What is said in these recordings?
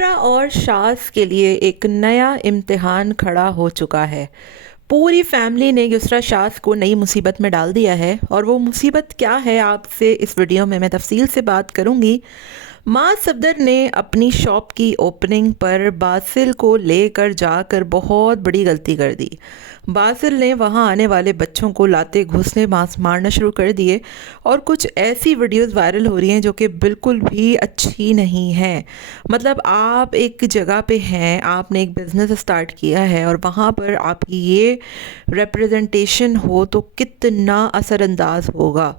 युसरा और शाज़ के लिए एक नया इम्तिहान खड़ा हो चुका है। पूरी फैमिली ने युसरा शाज़ को नई मुसीबत में डाल दिया है और वो मुसीबत क्या है आपसे इस वीडियो में मैं तफसील से बात करूंगी। माँ सफदर ने अपनी शॉप की ओपनिंग पर बासिल को लेकर जाकर बहुत बड़ी गलती कर दी। बासिल ने वहां आने वाले बच्चों को लाते घुसने मारना शुरू कर दिए और कुछ ऐसी वीडियोस वायरल हो रही हैं जो कि बिल्कुल भी अच्छी नहीं हैं। मतलब आप एक जगह पे हैं, आपने एक बिज़नेस स्टार्ट किया है और वहाँ पर आपकी ये रिप्रेजेंटेशन हो तो कितना असरअंदाज होगा।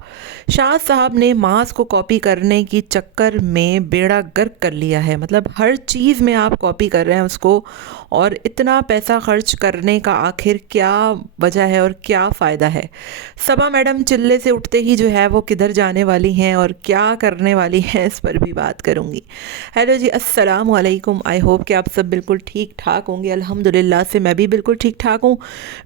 शाह साहब ने मास को कॉपी करने की चक्कर में बेड़ा गर्क कर लिया है। मतलब हर चीज़ में आप कॉपी कर रहे हैं उसको, और इतना पैसा खर्च करने का आखिर क्या वजह है और क्या फ़ायदा है। सबा मैडम चिल्ले से उठते ही जो है वो किधर जाने वाली हैं और क्या करने वाली हैं, इस पर भी बात करूँगी। हेलो जी, अस्सलाम वालेकुम। आई होप कि आप सब बिल्कुल ठीक ठाक होंगे। अल्हम्दुलिल्लाह से मैं भी बिल्कुल ठीक ठाक हूँ।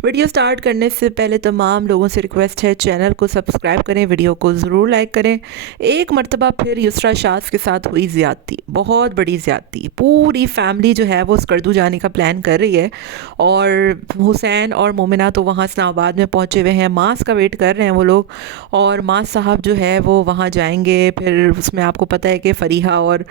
वीडियो स्टार्ट करने से पहले तमाम लोगों से रिक्वेस्ट है, चैनल को सब्सक्राइब करें, वीडियो को ज़रूर लाइक करें। एक मरतबा फिर युसरा शाज़ के साथ हुई ज़्यादती, बहुत बड़ी ज़्यादती। पूरी फैमिली जो है वो स्कर्दू जाने का प्लान कर रही है और हुसैन और मोमिना तो वहाँ इस्लामाबाद में पहुँचे हुए हैं। मास का वेट कर रहे हैं वो लोग और मास साहब जो है वो वहाँ जाएंगे। फिर उसमें आपको पता है कि फ़रीहा और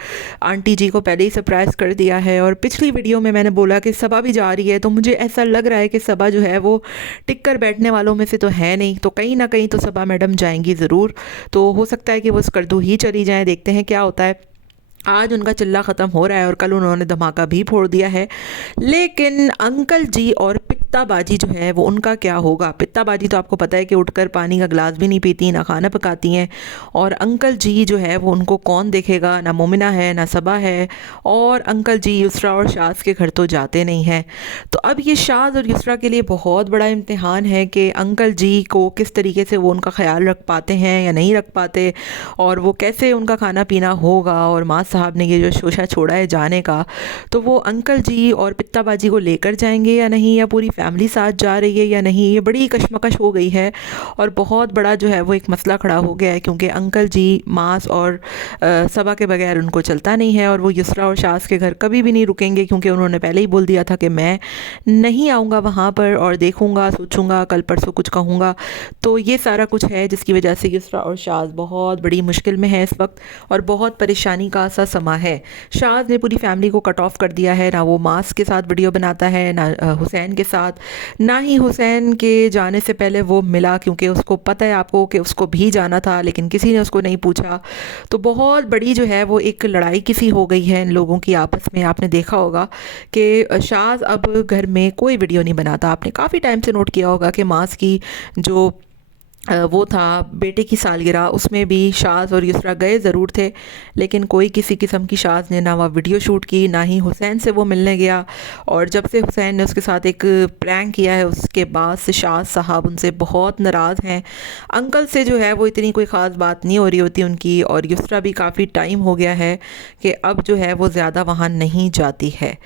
आंटी जी को पहले ही सरप्राइज़ कर दिया है। और पिछली वीडियो में मैंने बोला कि सबा भी जा रही है, तो मुझे ऐसा लग रहा है कि सबा जो है वो टिक कर बैठने वालों में से तो है नहीं, तो कहीं ना कहीं तो सबा मैडम जाएंगी ज़रूर। तो हो सकता है कि वो स्कर्दू ही चली जाएं, देखते हैं क्या होता है। आज उनका चिल्ला ख़त्म हो रहा है और कल उन्होंने धमाका भी फोड़ दिया है। लेकिन अंकल जी और पित्ताबाजी जो है वो उनका क्या होगा। पित्ताबाजी तो आपको पता है कि उठकर पानी का गिलास भी नहीं पीती, ना खाना पकाती हैं। और अंकल जी जो है वो उनको कौन देखेगा, ना मोमिना है ना सबा है। और अंकल जी युसरा और शाज़ के घर तो जाते नहीं हैं। तो अब ये शाज़ और युसरा के लिए बहुत बड़ा इम्तिहान है कि अंकल जी को किस तरीके से वो उनका ख्याल रख पाते हैं या नहीं रख पाते, और वो कैसे उनका खाना पीना होगा। और माँ साहब ने ये जो शोशा छोड़ा है जाने का, तो वो अंकल जी और पित्ताबाजी को लेकर जाएंगे या नहीं, या पूरी फैमिली साथ जा रही है या नहीं, ये बड़ी कशमकश हो गई है। और बहुत बड़ा जो है वो एक मसला खड़ा हो गया है, क्योंकि अंकल जी मास और सबा के बगैर उनको चलता नहीं है। और वो युसरा और शाज़ के घर कभी भी नहीं रुकेंगे, क्योंकि उन्होंने पहले ही बोल दिया था कि मैं नहीं आऊँगा वहाँ पर और देखूँगा, सोचूँगा, कल परसों कुछ कहूँगा। तो ये सारा कुछ है जिसकी वजह से युसरा और शाज़ बहुत बड़ी मुश्किल में है इस वक्त और बहुत परेशानी का सा समा है। शाज़ ने पूरी फैमिली को कट ऑफ कर दिया है, ना वो मास के साथ वीडियो बनाता है, ना हुसैन के साथ, ना ही हुसैन के जाने से पहले वो मिला, क्योंकि उसको पता है आपको कि उसको भी जाना था लेकिन किसी ने उसको नहीं पूछा। तो बहुत बड़ी जो है वो एक लड़ाई किसी हो गई है इन लोगों की आपस में। आपने देखा होगा कि शाज़ अब घर में कोई वीडियो नहीं बनाता। आपने काफ़ी टाइम से नोट किया होगा कि मास की जो वो था बेटे की सालगिरह, उसमें भी शाज़ और युसरा गए ज़रूर थे, लेकिन कोई किसी किस्म की शाज़ ने ना वह वीडियो शूट की, ना ही हुसैन से वो मिलने गया। और जब से हुसैन ने उसके साथ एक प्रैंक किया है उसके बाद से शाज़ साहब उनसे बहुत नाराज़ हैं। अंकल से जो है वो इतनी कोई ख़ास बात नहीं हो रही होती उनकी, और युसरा भी काफ़ी टाइम हो गया है कि अब जो है वो ज़्यादा वहाँ नहीं जाती है।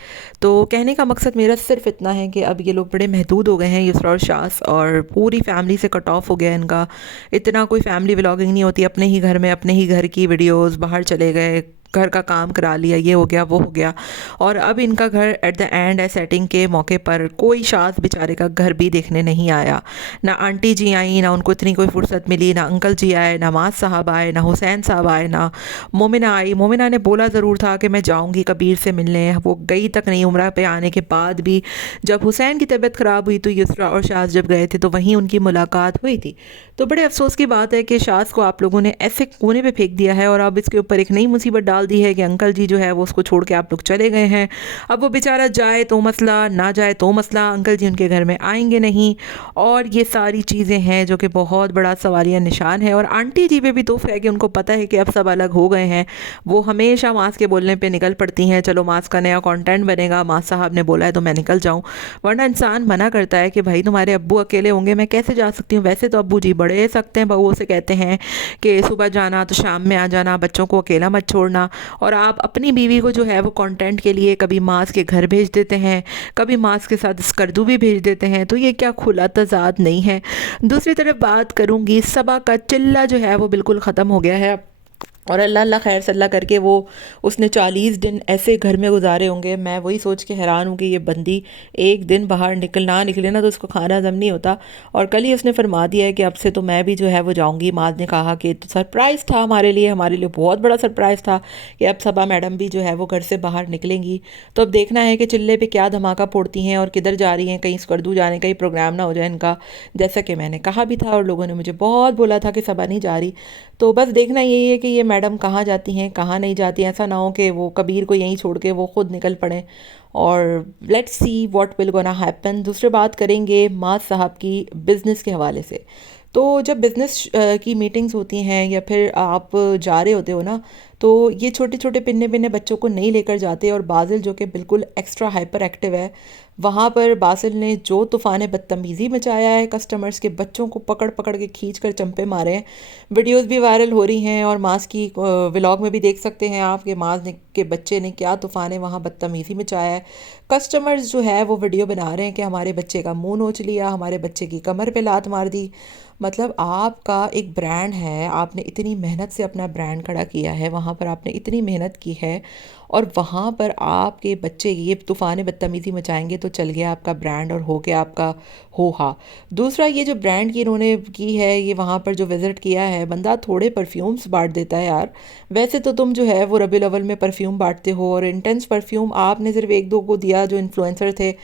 तो कहने का मकसद मेरा सिर्फ इतना है कि अब ये लोग बड़े महदूद हो गए हैं युसरा और शाज़, और पूरी फैमिली से कट ऑफ हो गया है का। इतना कोई फैमिली व्लॉगिंग नहीं होती, अपने ही घर में अपने ही घर की वीडियोस, बाहर चले गए, घर का काम करा लिया, ये हो गया वो हो गया। और अब इनका घर एट द एंड है, सेटिंग के मौके पर कोई शाज़ बेचारे का घर भी देखने नहीं आया। ना आंटी जी आई, ना उनको इतनी कोई फुर्सत मिली, ना अंकल जी आए, ना मास साहब आए, ना हुसैन साहब आए, ना मोमिना आई। मोमिना ने बोला ज़रूर था कि मैं जाऊँगी कबीर से मिलने, वो गई तक नहीं। उम्रा पे आने के बाद भी जब हुसैन की तबीयत ख़राब हुई तो युसरा और शाज़ जब गए थे तो वहीं उनकी मुलाकात हुई थी। तो बड़े अफसोस की बात है कि शाज़ को आप लोगों ने ऐसे कोने पे फेंक दिया है और अब इसके ऊपर एक नई मुसीबत डाल दी है कि अंकल जी जो है वो उसको छोड़ के आप लोग चले गए हैं। अब वो बेचारा जाए तो मसला, ना जाए तो मसला, अंकल जी उनके घर में आएंगे नहीं, और ये सारी चीज़ें हैं जो कि बहुत बड़ा सवालिया निशान है। और आंटी जी पे भी दुख है कि उनको पता है कि अब सब अलग हो गए हैं। वो हमेशा मास के बोलने पर निकल पड़ती हैं, चलो मास का नया कॉन्टेंट बनेगा, मास साहब ने बोला है तो मैं निकल जाऊँ। वरना इंसान मना करता है कि भाई तुम्हारे अब्बू अकेले होंगे, मैं कैसे जा सकती हूँ। वैसे तो अब्बू जी बड़े सख्त हैं, बहुओं से कहते हैं कि सुबह जाना तो शाम में आ जाना, बच्चों को अकेला मत छोड़ना। और आप अपनी बीवी को जो है वो कंटेंट के लिए कभी मास के घर भेज देते हैं, कभी मास के साथ स्कर्दू भी भेज देते हैं। तो ये क्या खुला तजाद नहीं है। दूसरी तरफ बात करूँगी, सबा का चिल्ला जो है वो बिल्कुल ख़त्म हो गया है। और अल्लाह अल्लाह खैर सल्ला करके वो उसने 40 दिन ऐसे घर में गुजारे होंगे। मैं वही सोच के हैरान हूँ कि ये बंदी एक दिन बाहर निकले ना तो उसको खाना हजम नहीं होता। और कल ही उसने फरमा दिया है कि अब से तो मैं भी जो है वो जाऊँगी। माज ने कहा कि तो सरप्राइज़ था हमारे लिए बहुत बड़ा सरप्राइज़ था कि अब सबा मैडम भी जो है वो घर से बाहर निकलेंगी। तो अब देखना है कि चिल्ले पे क्या धमाका फोड़ती हैं और किधर जा रही हैं, कहीं स्कर्दू जाने का ही प्रोग्राम ना हो जाए इनका। जैसा कि मैंने कहा भी था और लोगों ने मुझे बहुत बोला था कि सबा नहीं जा रही। तो बस देखना यही है कि ये मैडम कहाँ जाती हैं कहाँ नहीं जाती हैं। ऐसा ना हो कि वो कबीर को यहीं छोड़ के वो खुद निकल पड़ें। और let's see what will gonna happen. दूसरी बात करेंगे माज साहब की बिज़नेस के हवाले से। तो जब बिज़नेस की मीटिंग्स होती हैं या फिर आप जा रहे होते हो ना, तो ये छोटे छोटे पिन्ने पिन्ने बच्चों को नहीं लेकर जाते। और बासिल जो कि बिल्कुल एक्स्ट्रा हाइपर एक्टिव है, वहाँ पर बासिल ने जो तूफ़ान बदतमीज़ी मचाया है, कस्टमर्स के बच्चों को पकड़ पकड़ के खींच कर चंपे मारे हैं। वीडियोस भी वायरल हो रही हैं और मास की व्लॉग में भी देख सकते हैं आप कि के बच्चे ने क्या तूफ़ान वहाँ बदतमीज़ी मचाया है। कस्टमर्स जो है वो वीडियो बना रहे हैं कि हमारे बच्चे का मुंह नोच लिया, हमारे बच्चे की कमर पे लात मार दी। मतलब आपका एक ब्रांड है, आपने इतनी मेहनत से अपना ब्रांड खड़ा किया है, वहाँ पर आपने इतनी मेहनत की है और वहाँ पर आपके बच्चे ये तूफ़ान बदतमीज़ी मचाएंगे तो चल गया आपका ब्रांड और हो गया आपका हो हा। दूसरा, ये जो ब्रांड की इन्होंने की है, ये वहाँ पर जो विज़िट किया है, बंदा थोड़े परफ्यूम्स बांट देता है यार। वैसे तो तुम जो है वो रबी अव्वल में परफ्यूम बांटते हो और इंटेंस परफ्यूम आपने सिर्फ एक दो को दिया जो इन्फ्लुएंसर थे।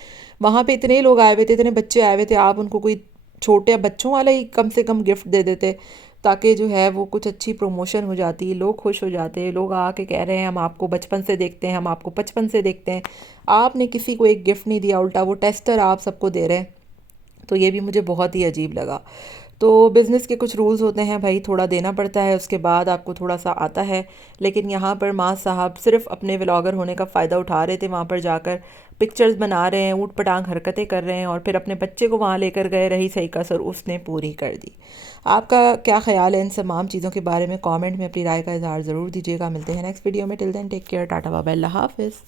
वहाँ पे इतने लोग आए हुए थे, इतने बच्चे आए हुए थे, आप उनको कोई छोटे बच्चों वाला ही कम से कम गिफ्ट दे देते ताकि जो है वो कुछ अच्छी प्रमोशन हो जाती, लोग खुश हो जाते। लोग आके कह रहे हैं हम आपको बचपन से देखते हैं, हम आपको बचपन से देखते हैं। आपने किसी को एक गिफ्ट नहीं दिया, उल्टा वो टेस्टर आप सबको दे रहे हैं। तो ये भी मुझे बहुत ही अजीब लगा। तो बिज़नेस के कुछ रूल्स होते हैं भाई, थोड़ा देना पड़ता है, उसके बाद आपको थोड़ा सा आता है। लेकिन यहाँ पर माँ साहब सिर्फ अपने व्लॉगर होने का फ़ायदा उठा रहे थे, वहाँ पर जाकर पिक्चर्स बना रहे हैं, ऊट पटांग हरकतें कर रहे हैं और फिर अपने बच्चे को वहाँ लेकर गए, रही सही कसर उसने पूरी कर दी। आपका क्या ख्याल है इन तमाम चीज़ों के बारे में? कमेंट में अपनी राय का इजहार ज़रूर दीजिएगा। मिलते हैं नेक्स्ट वीडियो में। Till then take care, tata bye bye, अल्लाह हाफिज़।